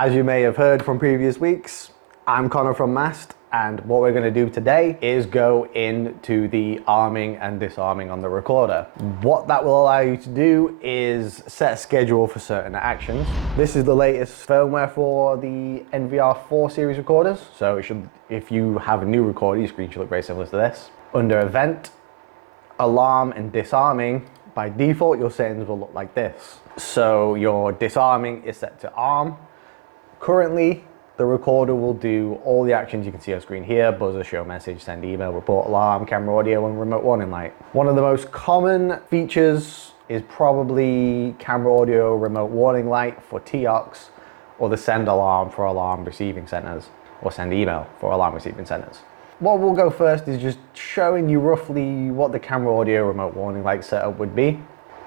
As you may have heard from previous weeks, I'm Connor from Mast, and what we're going to do today is go into the arming and disarming on the recorder. What that will allow you to do is set a schedule for certain actions. This is the latest firmware for the NVR4 series recorders, so it should, if you have a new recorder, your screen should look very similar to this. Under Event, Alarm and Disarming, by default your settings will look like this. So your disarming is set to arm. Currently, the recorder will do all the actions you can see on screen here: buzzer, show message, send email, report alarm, camera audio, and remote warning light. One of the most common features is probably camera audio, remote warning light for TOCs, or the send alarm for alarm receiving centers, or send email for alarm receiving centers. What we'll go first is just showing you roughly what the camera audio remote warning light setup would be.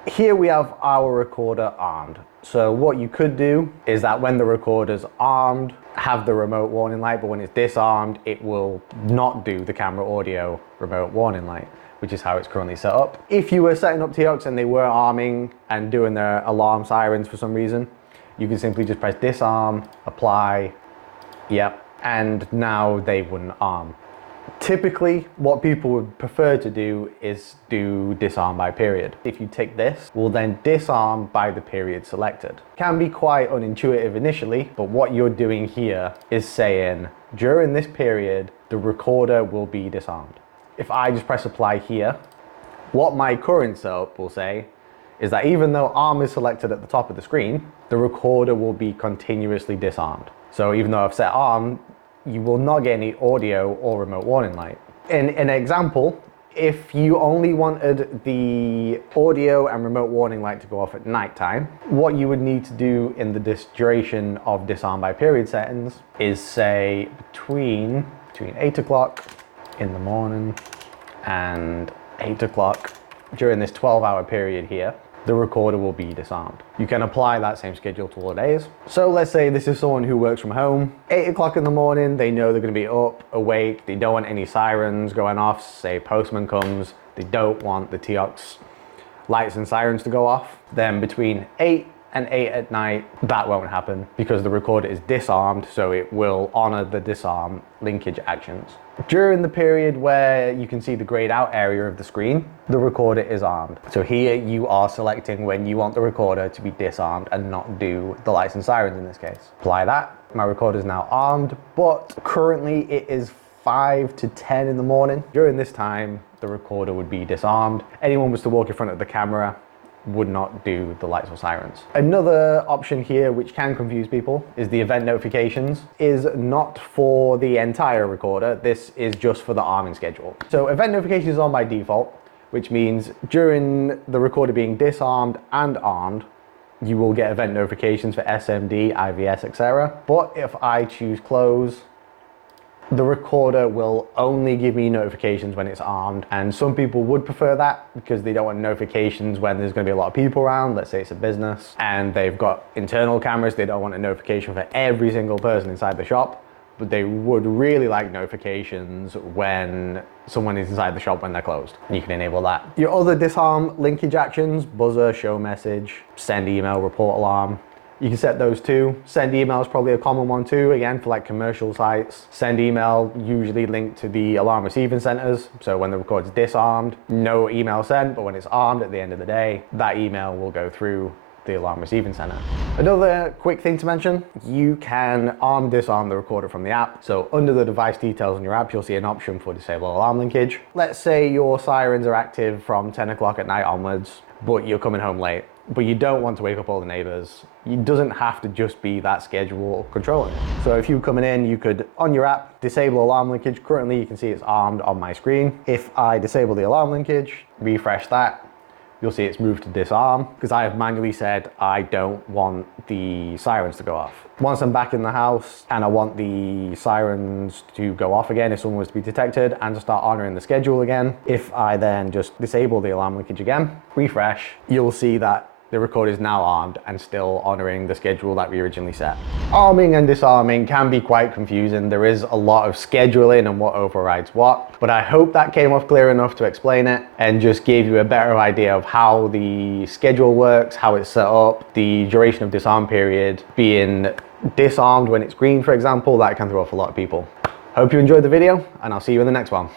Here we have our recorder armed. So what you could do is that when the recorder's armed, have the remote warning light, but when it's disarmed, it will not do the camera audio remote warning light, which is how it's currently set up. If you were setting up TOCs and they were arming and doing their alarm sirens for some reason, you can simply just press disarm, apply, yep, and now they wouldn't arm. Typically, what people would prefer to do is do disarm by period. If you tick this, we'll then disarm by the period selected. Can be quite unintuitive initially, but what you're doing here is saying, during this period, the recorder will be disarmed. If I just press apply here, what my current setup will say is that even though arm is selected at the top of the screen, the recorder will be continuously disarmed. So even though I've set arm, you will not get any audio or remote warning light. In an example, if you only wanted the audio and remote warning light to go off at nighttime, what you would need to do in the duration of disarm by period settings is say between 8 o'clock in the morning and 8 o'clock during this 12-hour period here, the recorder will be disarmed. You can apply that same schedule to all days. So let's say this is someone who works from home. 8 o'clock in the morning, they know they're gonna be up, awake, they don't want any sirens going off, say postman comes, they don't want the TOCs lights and sirens to go off. Then between 8 and 8 at night, that won't happen because the recorder is disarmed, so it will honor the disarm linkage actions. During the period where you can see the grayed out area of the screen, the recorder is armed. So here you are selecting when you want the recorder to be disarmed and not do the lights and sirens in this case. Apply that. My recorder is now armed, but currently it is 5 to 10 in the morning. During this time, the recorder would be disarmed. Anyone was to walk in front of the camera would not do the lights or sirens. Another option here which can confuse people is the event notifications is not for the entire recorder. This is just for the arming schedule. So event notifications is on by default, which means during the recorder being disarmed and armed, you will get event notifications for SMD, IVS, etc. But if I choose close, the recorder will only give me notifications when it's armed, and some people would prefer that because they don't want notifications when there's going to be a lot of people around. Let's say it's a business and they've got internal cameras, they don't want a notification for every single person inside the shop, but they would really like notifications when someone is inside the shop when they're closed. You can enable that. Your other disarm linkage actions, buzzer, show message, send email, report alarm, you can set those too. Send email is probably a common one too, again for like commercial sites. Send email usually linked to the alarm receiving centers. So when the recorder's disarmed, no email sent, but when it's armed at the end of the day, that email will go through the alarm receiving center. Another quick thing to mention, you can arm disarm the recorder from the app. So under the device details on your app, you'll see an option for disable alarm linkage. Let's say your sirens are active from 10 o'clock at night onwards, but you're coming home late, but you don't want to wake up all the neighbors. It doesn't have to just be that schedule controlling it. So if you're coming in, you could, on your app, disable alarm linkage. Currently, you can see it's armed on my screen. If I disable the alarm linkage, refresh that, you'll see it's moved to disarm because I have manually said I don't want the sirens to go off. Once I'm back in the house and I want the sirens to go off again if someone was to be detected and to start honoring the schedule again, if I then just disable the alarm linkage again, refresh, you'll see that the recorder is now armed and still honoring the schedule that we originally set. Arming and disarming can be quite confusing. There is a lot of scheduling and what overrides what, but I hope that came off clear enough to explain it and just gave you a better idea of how the schedule works, how it's set up, the duration of disarm period being disarmed when it's green, for example, that can throw off a lot of people. Hope you enjoyed the video, and I'll see you in the next one.